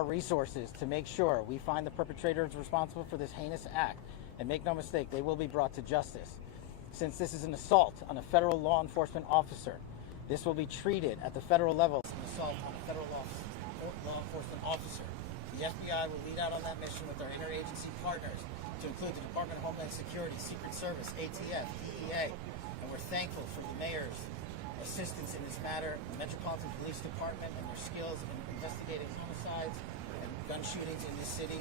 our resources to make sure we find the perpetrators responsible for this heinous act. And make no mistake, they will be brought to justice. Since this is an assault on a federal law enforcement officer, this will be treated at the federal level as an assault on a federal law enforcement officer. The FBI will lead out on that mission with our interagency partners, to include the Department of Homeland Security, Secret Service, ATF, DEA, and we're thankful for the mayor's assistance in this matter, the Metropolitan Police Department and their skills in investigating homicides and gun shootings in this city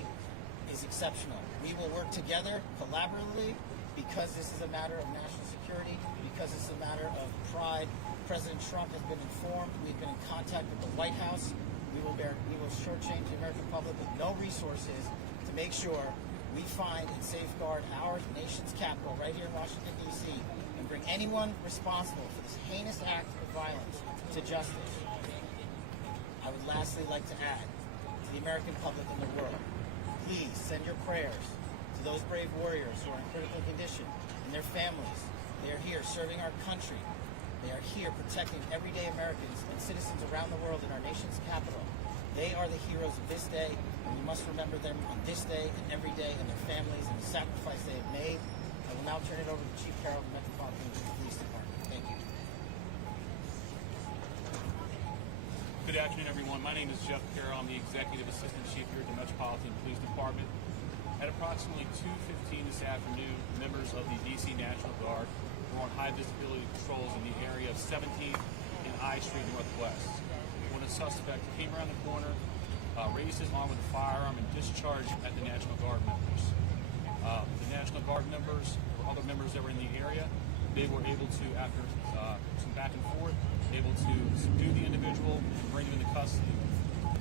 is exceptional. We will work together collaboratively because this is a matter of national security, because this is a matter of pride. President Trump has been informed. We've been in contact with the White House. We will shortchange the American public with no resources to make sure we find and safeguard our nation's capital right here in Washington, D.C., and bring anyone responsible for this heinous act of violence to justice. I would lastly like to add to the American public and the world, please send your prayers to those brave warriors who are in critical condition and their families. They are here serving our country. They are here protecting everyday Americans and citizens around the world in our nation's capital. They are the heroes of this day, and we must remember them on this day and every day, and their families and the sacrifice they have made. I will now turn it over to Chief Carroll of the Metropolitan Police Department. Thank you. Good afternoon, everyone. My name is Jeff Carroll. I'm the Executive Assistant Chief here at the Metropolitan Police Department. At approximately 2:15 this afternoon, members of the D.C. National Guard were on high visibility patrols in the area of 17th and I Street Northwest, when a suspect came around the corner, raised his arm with a firearm, and discharged at the National Guard members. The National Guard members, or other members that were in the area, they were able to, after some back and forth, able to subdue the individual and bring him into custody.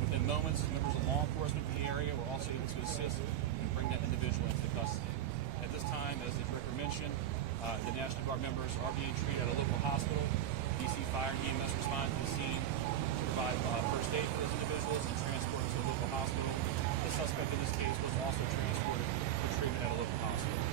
Within moments, members of law enforcement in the area were also able to assist and bring that individual into custody. At this time, as the director mentioned, the National Guard members are being treated at a local hospital. DC Fire and EMS responded to the scene to provide first aid for those individuals and transport them to a local hospital. The suspect in this case was also transported for treatment at a local hospital.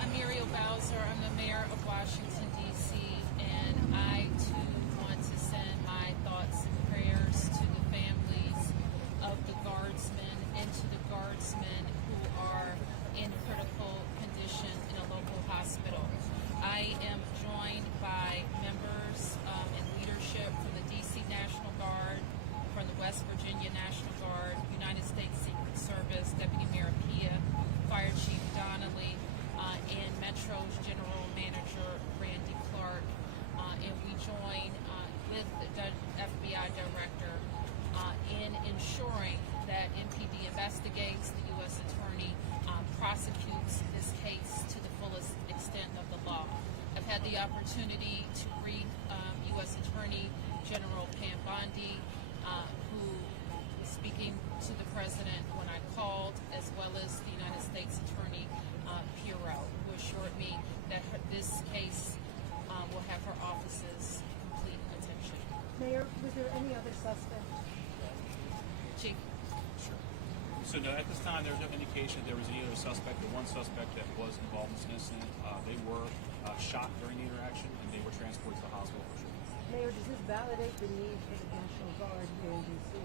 I'm Muriel Bowser. I'm the mayor of Washington, D.C., and I, too, want to send my thoughts and prayers to the families of the guardsmen and to the guardsmen who are in critical condition in a local hospital. I am joined by members and leadership from the D.C. National Guard, from the West Virginia National Guard, United States Secret Service, Deputy Mayor Pia, Fire Chief Donnelly, and Metro's General Manager Randy Clark, and we join with the FBI Director in ensuring that MPD investigates, the U.S. Attorney prosecutes this case to the fullest extent of the law. I've had the opportunity to brief U.S. Attorney General Pam Bondi, who was speaking to the President when I called, as well as the United States Attorney Pirro, who assured me that this case will have her office's complete attention. Mayor, was there any other suspect? Chief. Sure. So no, at this time, there's no indication that there was any other suspect. The one suspect that was involved in this incident, they were shot during the interaction, and they were transported to the hospital for treatment. Mayor, does this validate the need for the National Guard here in D.C.?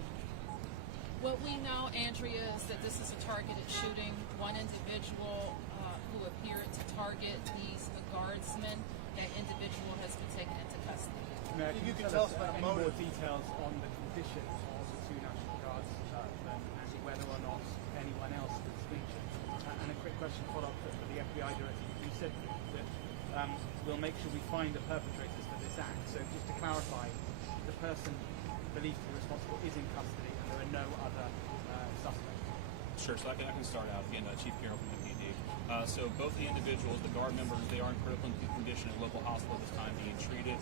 What we know, Andrea, is that this is a targeted shooting. One individual who appeared to target these guardsmen, that individual has been taken into custody. Mayor, can you tell us about any more details on the condition of the two National Guardsmen and whether or not anyone else was injured? And a quick question follow-up for the FBI Director. You said that we'll make sure we find the perpetrators for this act. So just to clarify, the person believed to be responsible is in custody and there are no other suspects. Sure, so I can start out. Again, Chief Carroll from the PD. So both the individuals, the Guard members, they are in critical condition at a local hospital at this time being treated.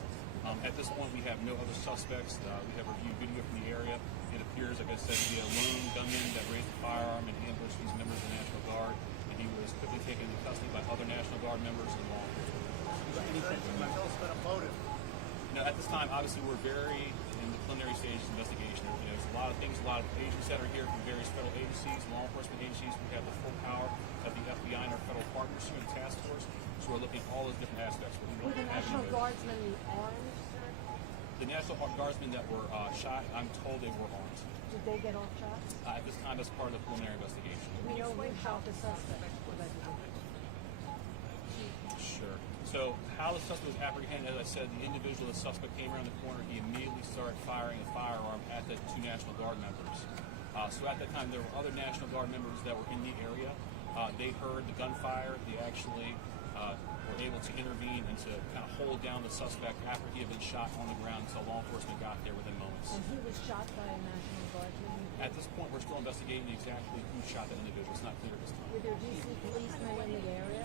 At this point, we have no other suspects. We have reviewed video from the area. It appears, like I said, to be a lone gunman that raised a firearm and ambushed these members of the National Guard, and he was quickly taken into custody by other National Guard members and law enforcement. Tell us about a motive. Now, at this time, obviously, we're very in the preliminary stages of investigation. There's a lot of things, a lot of agents that are here from various federal agencies, law enforcement agencies. We have the full power of the FBI and our federal partners here in the task force. So we're looking at all those different aspects. Were the National Guardsmen armed, sir? The National Guardsmen that were shot, I'm told they were armed. Did they get off shots? At this time, as part of the preliminary investigation. We know who shot the suspect. Sure. So how the suspect was apprehended, as I said, the individual, the suspect came around the corner. He immediately started firing a firearm at the two National Guard members. So at that time, there were other National Guard members that were in the area. They heard the gunfire. They actually were able to intervene and to kind of hold down the suspect after he had been shot on the ground until law enforcement got there within moments. And he was shot by a National Guardsman? At this point, we're still investigating exactly who shot that individual. It's not clear at this time. Were there DC policemen in the area?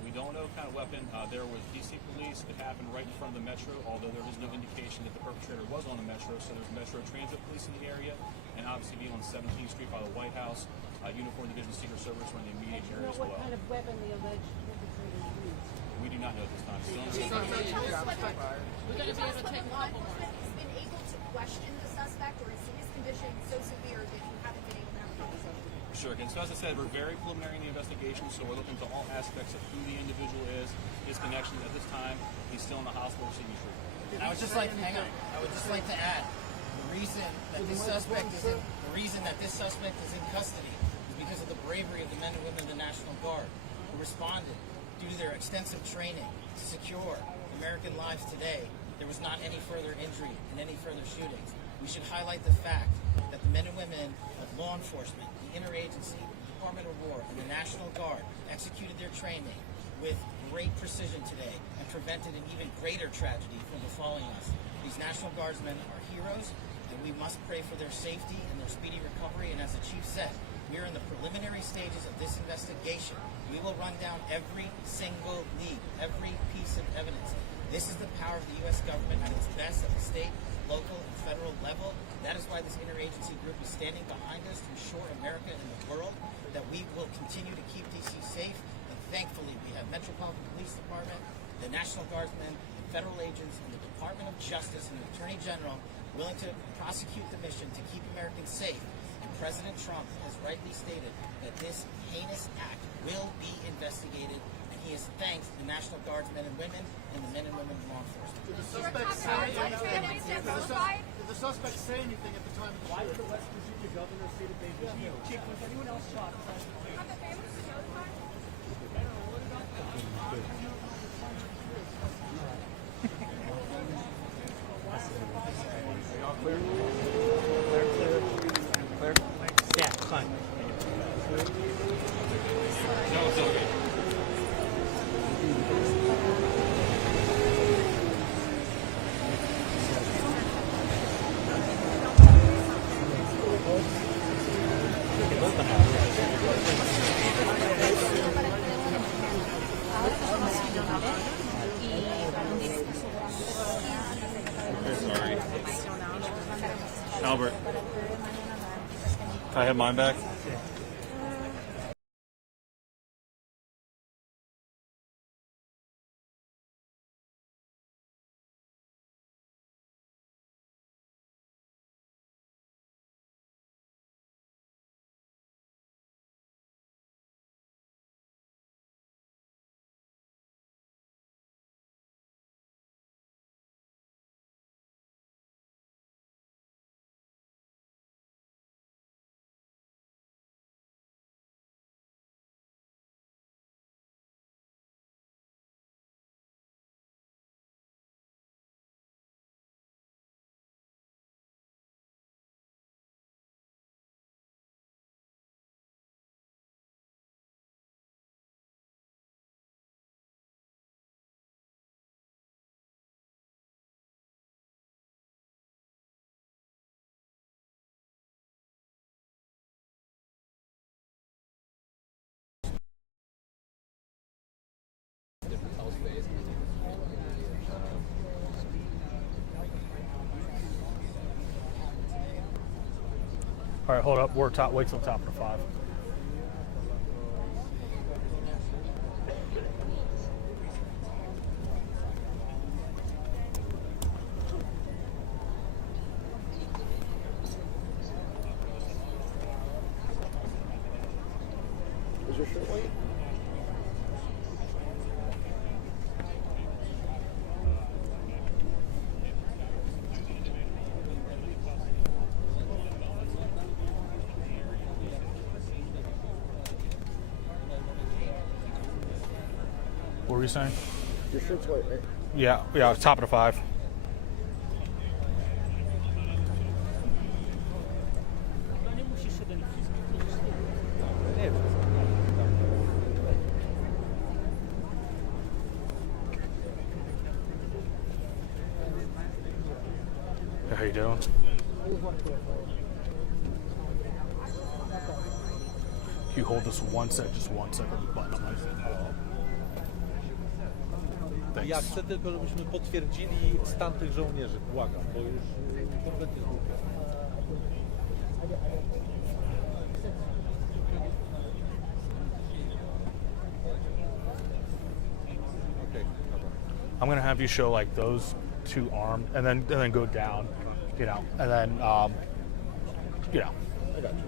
We don't know what kind of weapon. There was DC police. It happened right in front of the Metro, although there is no indication that the perpetrator was on the Metro. So there's Metro Transit Police in the area, and obviously being on 17th Street by the White House, Uniform Division Secret Service were in the immediate area as What well. kind of weapon the alleged perpetrator used? We do not know at this time. Still in the We're going to be able to take a law couple more. enforcement has been able to question the suspect, or is his condition so severe that you haven't been able to have a conversation? Sure. Again, so as I said, we're very preliminary in the investigation, so we're looking to all aspects of who the individual is, his connections. At this time, he's still in the hospital receiving treatment. I would just like to hang on. I would just like to add the reason that this suspect is in custody is because of the bravery of the men and women of the National Guard who responded due to their extensive training to secure American lives today. There was not any further injury and any further shootings. We should highlight the fact that the men and women of law enforcement, the interagency, the Department of War, and the National Guard executed their training with great precision today and prevented an even greater tragedy from befalling us. These National Guardsmen are heroes, and we must pray for their safety and their speedy recovery. And as the Chief said, we are in the preliminary stages of this investigation. We will run down every single lead, every piece of evidence. This is the power of the U.S. government at its best at the state, local, and federal level. That is why this interagency group is standing behind us to assure America and the world that we will continue to keep D.C. safe. And thankfully, we have Metropolitan Police Department, the National Guardsmen, the federal agents, and the Department of Justice and the Attorney General willing to prosecute the mission to keep Americans safe. And President Trump has rightly stated that this heinous act will be investigated, and he has thanked the National Guardsmen and women and the men and women of law enforcement. Did the suspect say anything? Did the suspect say anything at the time of the Why did shooting? the West Virginia governor say that they knew? Chief, was anyone else shot? Have the families been notified? Yeah, fine. No, it's okay. Sorry. Albert, can I have mine back? All right, hold up. We're top. Wait till top of the five. Is your shirt white? you saying? Your shirt's white, right? Yeah, top of the 5. How you doing? Can you hold this just one second, button on my Thanks. Ja chcę tylko, żebyśmy potwierdzili stan tych żołnierzy. Błagam, bo już kompletnie zgubię. Okay. I'm gonna have you show like those 2 armed, and then go down, and then I got you.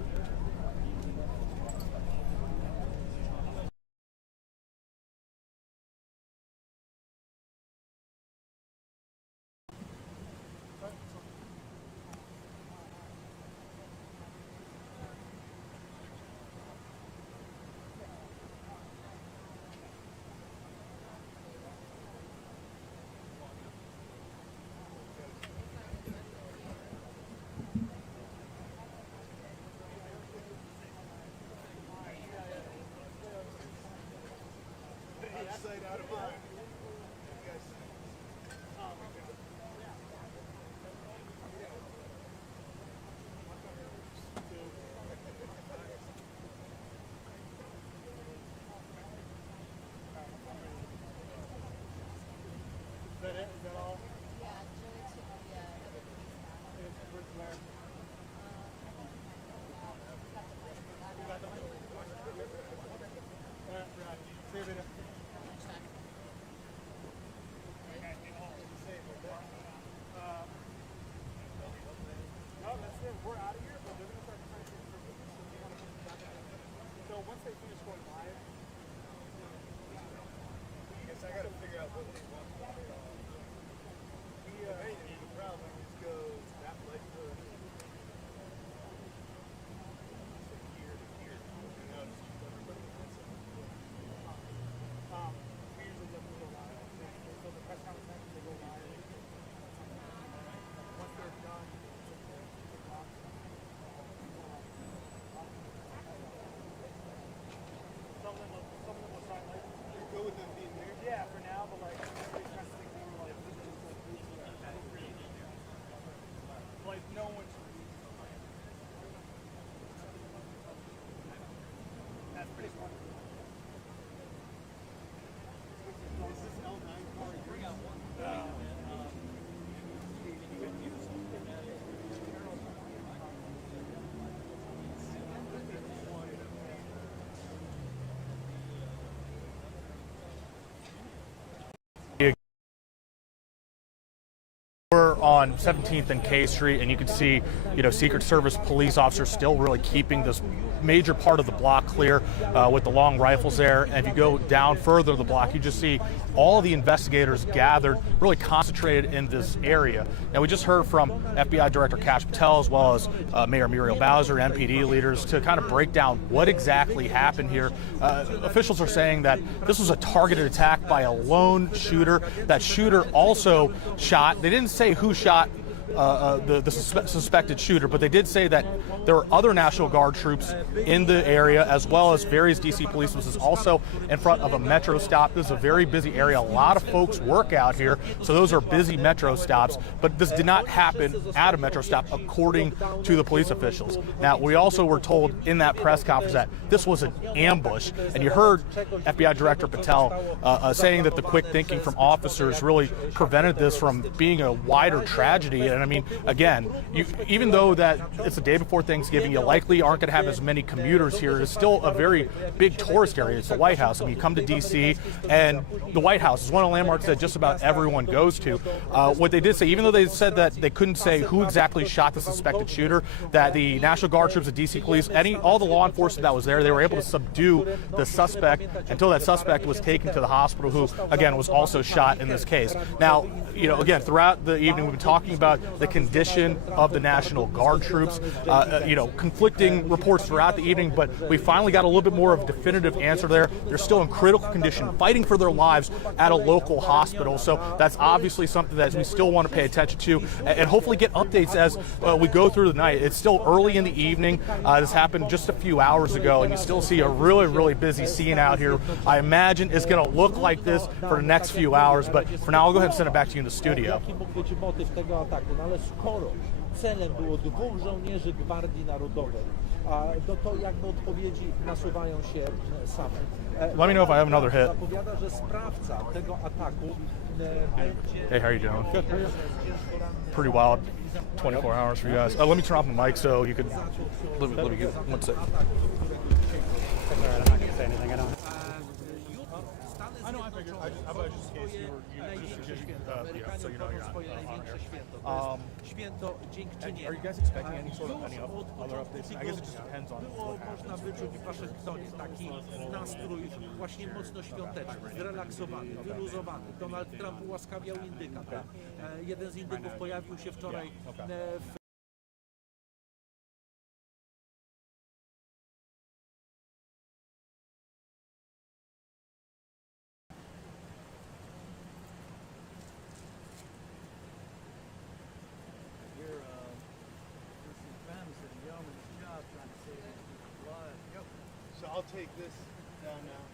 We're on 17th and K Street, and you can see, Secret Service police officers still really keeping this major part of the block clear with the long rifles there. And if you go down further the block, you just see all of the investigators gathered, really concentrated in this area. Now, we just heard from FBI Director Kash Patel as well as Mayor Muriel Bowser, NPD leaders, to kind of break down what exactly happened here. Officials are saying that this was a targeted attack by a lone shooter. That shooter also shot. They didn't say who shot the suspected shooter, but they did say that there were other National Guard troops in the area, as well as various DC police. This is also in front of a metro stop. This is a very busy area. A lot of folks work out here, so those are busy metro stops, but this did not happen at a metro stop, according to the police officials. Now, we also were told in that press conference that this was an ambush, and you heard FBI Director Patel saying that the quick thinking from officers really prevented this from being a wider tragedy. And I mean, again, even though that it's the day before Thanksgiving, you likely aren't going to have as many commuters here. It's still a very big tourist area. It's the White House. I mean, you come to D.C., and the White House is one of the landmarks that just about everyone goes to. What they did say, even though they said that they couldn't say who exactly shot the suspected shooter, that the National Guard troops, the D.C. police, all the law enforcement that was there, they were able to subdue the suspect until that suspect was taken to the hospital, who, again, was also shot in this case. Now, again, throughout the evening, we've been talking about the condition of the National Guard troops. Conflicting reports throughout the evening, but we finally got a little bit more of a definitive answer there. They're still in critical condition, fighting for their lives at a local hospital. So that's obviously something that we still want to pay attention to and hopefully get updates as we go through the night. It's still early in the evening. This happened just a few hours ago, and you still see a really, really busy scene out here. I imagine it's going to look like this for the next few hours, but for now, I'll go ahead and send it back to you in the studio. Jaki mógł być motyw tego ataku? No ale skoro celem było 2 żołnierzy Gwardii Narodowej, to jakby odpowiedzi nasuwają się same. Let me know if I have another hit. Zapowiada, że sprawca tego ataku będzie... Hey, how are you doing? Good. Pretty wild 24 hours for you guys. Let me turn off my mic so you could... Let me get one sec. I'm not going to say anything. I don't. I know, I figured. I was just in case you were so you know you're not on here. Święto dziękczynienia. Are you guys expecting any other updates? I guess it just depends on what Można happens. wyczuć w Waszyngtonie taki nastrój właśnie mocno świąteczny, zrelaksowany, wyluzowany. Donald Trump ułaskawiał indyka. Jeden z indyków pojawił się wczoraj w So I'll take this down now,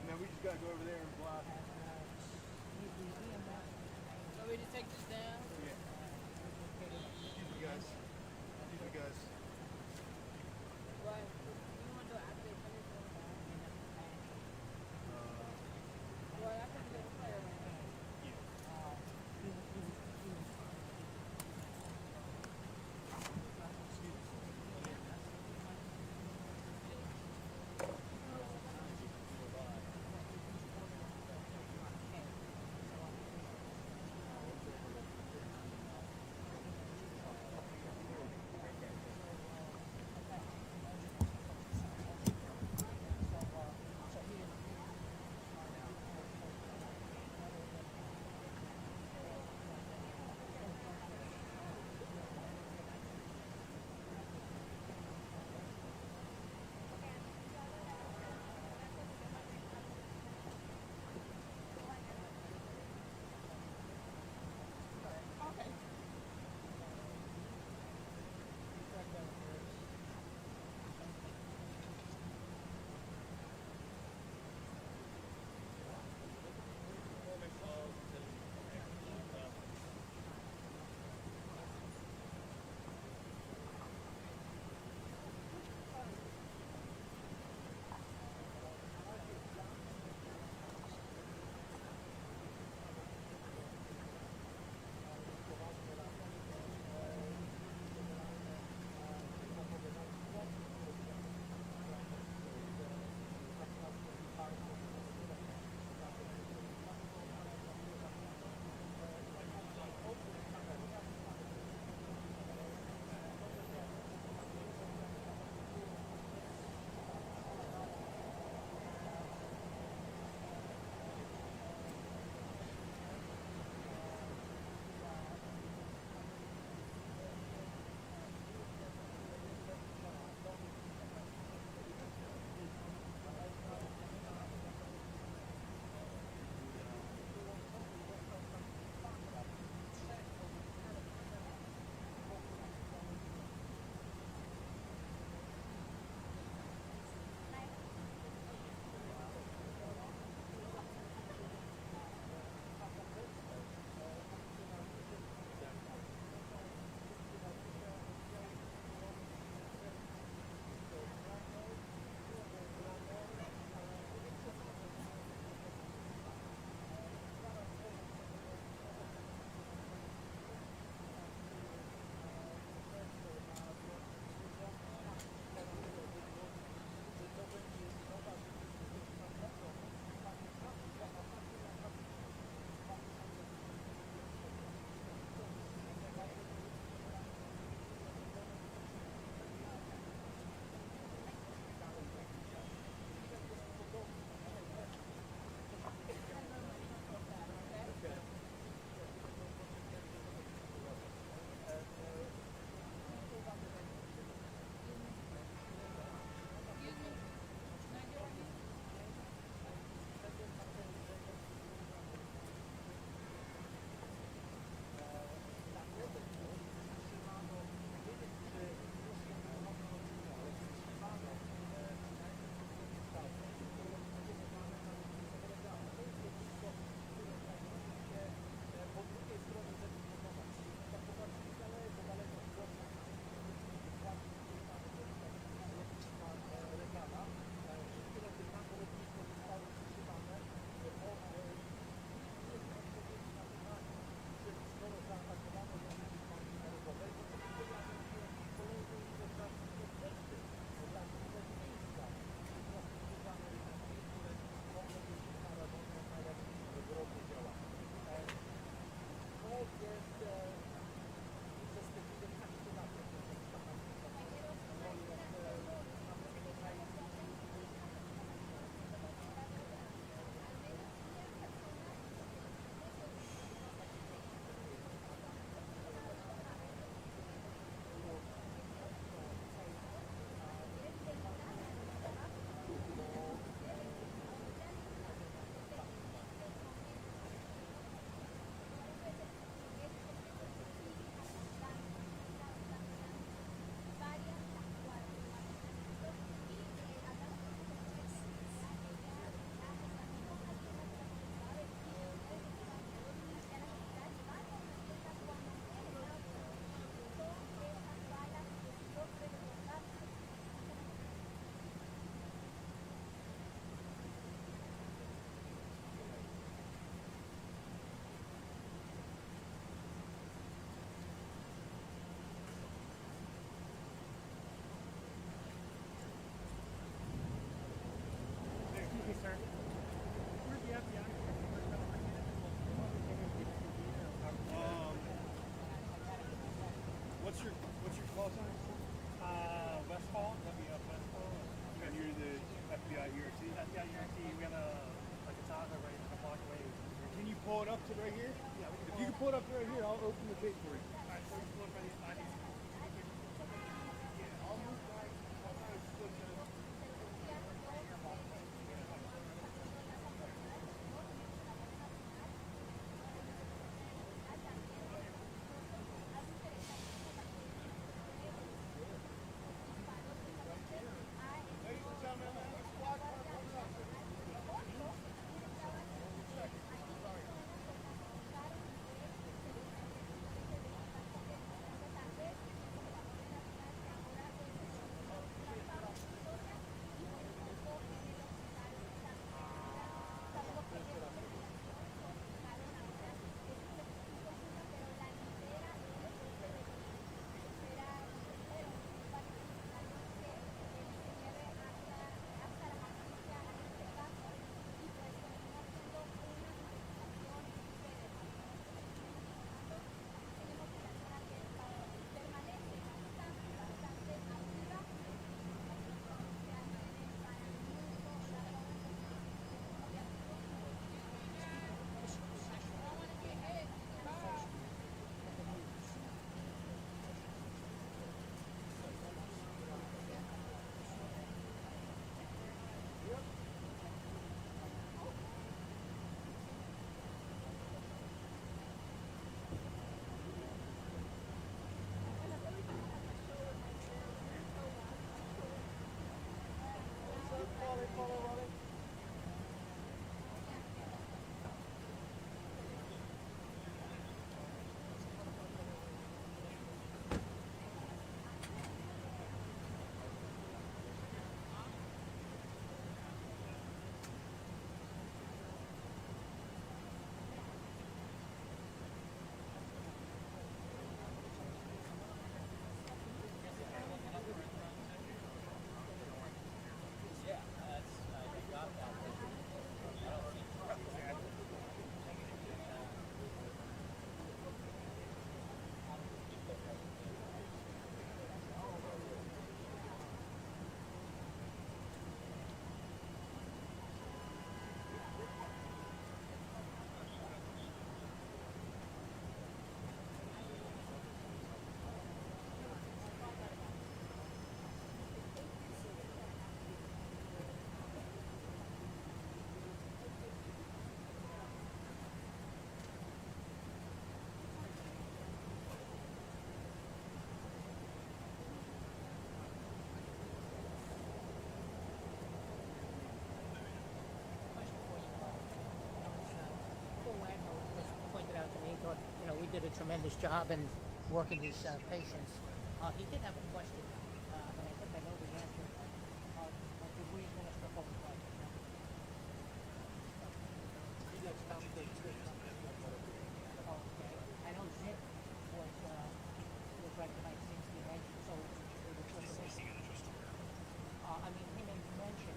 and then we just gotta go over there and block. Want me to take this down? Excuse me, guys. Excuse me, guys. What? You want to do after they finish doing that? Well, I can do it later. up to right here? If you can pull it up to right here, I'll open the gate for you. We did a tremendous job in working these patients. He did have a question, and I think I know the answer. Did we administer hope? Okay. I know Zip was recognized since the election, so it was I mean, he may mention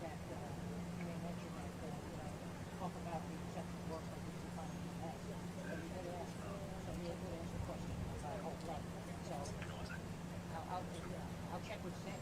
that, talk about the exceptional work like this economy has. But he did ask, so he would answer the question about hope level. So I'll check with Sid.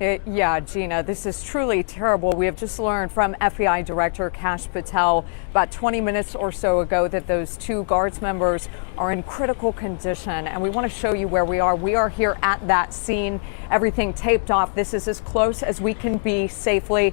And Yeah, Gina, this is truly terrible. We have just learned from FBI Director Kash Patel about 20 minutes or so ago that those two Guards members are in critical condition, and we want to show you where we are. We are here at that scene, everything taped off. This is as close as we can be safely.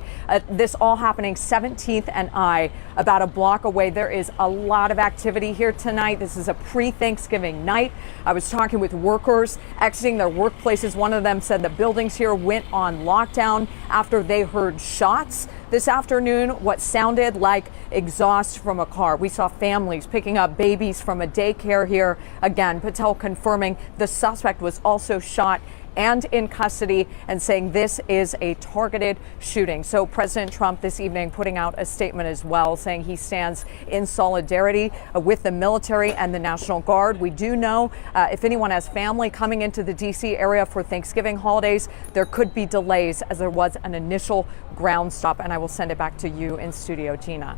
This all happening 17th and I, about a block away. There is a lot of activity here tonight. This is a pre-Thanksgiving night. I was talking with workers exiting their workplaces. One of them said the buildings here went on lockdown after they heard shots this afternoon, what sounded like exhaust from a car. We saw families picking up babies from a daycare here. Again, Patel confirming the suspect was also shot and in custody, and saying this is a targeted shooting. So President Trump this evening putting out a statement as well, saying he stands in solidarity with the military and the National Guard. We do know if anyone has family coming into the D.C. area for Thanksgiving holidays, there could be delays as there was an initial ground stop. And I will send it back to you in studio, Gina.